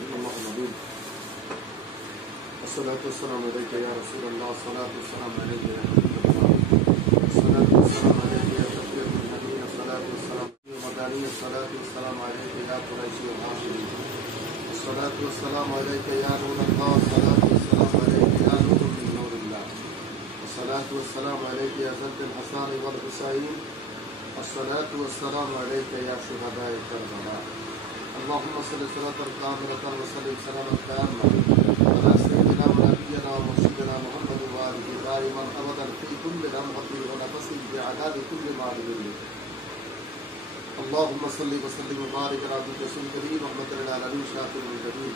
المحمدين الصلاة والسلام عليك يا رسول الله الصلاة والسلام عليك يا حبيب الله الصلاة والسلام عليك يا شفيع المهديين الصلاة والسلام المدانين الصلاة والسلام عليك يا قريشي الهاشمي الصلاة والسلام عليك يا نور الله الصلاة والسلام عليك يا نور من نور الله الصلاة والسلام عليك يا جد الحسن والحسين الصلاة والسلام عليك يا شهداء كربلاء اللهم صل صلاة كاملة وسلم سلاما تاما على سيدنا ونبينا ومرشدنا محمد وآله دائما أبدا في كل لمحة ونفس بعدد كل معلوم اللهم صل وسلم وبارك على عبدك رسول الكريم رحمة للعالمين شافع الجميع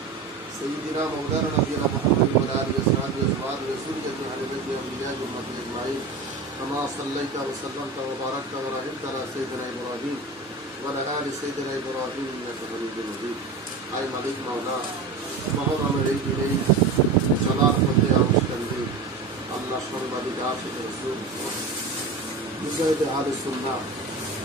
سيدنا مولانا نبينا محمد وعلى آله وصحبه وأزواجه وذريته أهل بيته وأولياء أمته أجمعين كما صليت وسلمت وباركت ورحمت على سيدنا إبراهيم وعلى آل سيدنا إبراهيم إنك حميد مجيد أي مالك مولا محرم إليه صلاة فتح مشكلة الله شربت عاشق رسول مجاهد أهل السنة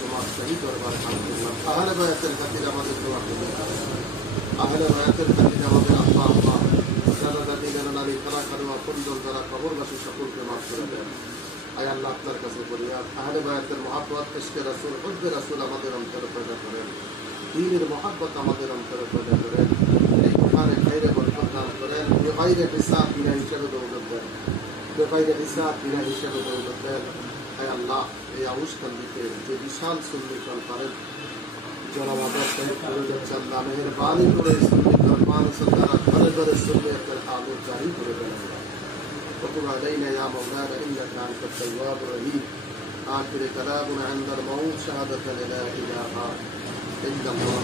তোমার শহীদ দরবার কাজ করলাম আহলে বায়াতের খাতিরে আমাদের দোয়া করবেন আহলে বায়াতের খাতিরে আমাদের আব্বা আম্মা যারা দাদি নানি খালা খালুয়া পরিজন যারা কবরবাসী সকলকে মাফ করে দেন আয় আল্লাহ আপনার কাছে ফরিয়াদ আহলে বায়াতের মহব্বত ইশকে রাসূল হুব্বে রাসূল আমাদের অন্তরে পয়দা করেন দ্বীনের মহব্বত আমাদের অন্তরে পয়দা করেন এই কুরআনে খায়রে বরকত দান করেন বেগাইরে হিসাব বিনা হিসাবে দৌলত দেন বেগাইরে হিসাব বিনা হিসাবে দৌলত দেন আয় আল্লাহ এই আউশকান্দিতে যে বিশাল সুন্নিকাল পারেন যারা আমাদের শহীদ করে যাচ্ছেন আল্লাহ মেহেরবানি করে সুন্নিকাল মানুষ তারা ঘরে ঘরে সুন্নিয়তের আলো জারি করে দেন وتب علينا يا مولانا انك انت التواب الرحيم آخر كلامنا عند الموت شهادة لا اله الا الله